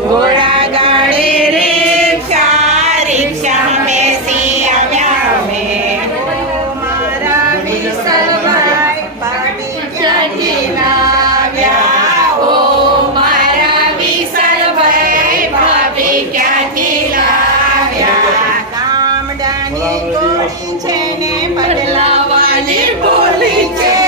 ઘોડા ગાડે રિક્ષા રિક્ષા બેસી આવ્યા અમે મારા વિસલભાઈ ભાભી ક્યાંથી લાવ્યા ઓ મારા વિસલભાઈ ભાભી ક્યાંથી લાવ્યા ગામડાની ગોળી છે ને બદલાવાની બોલી છે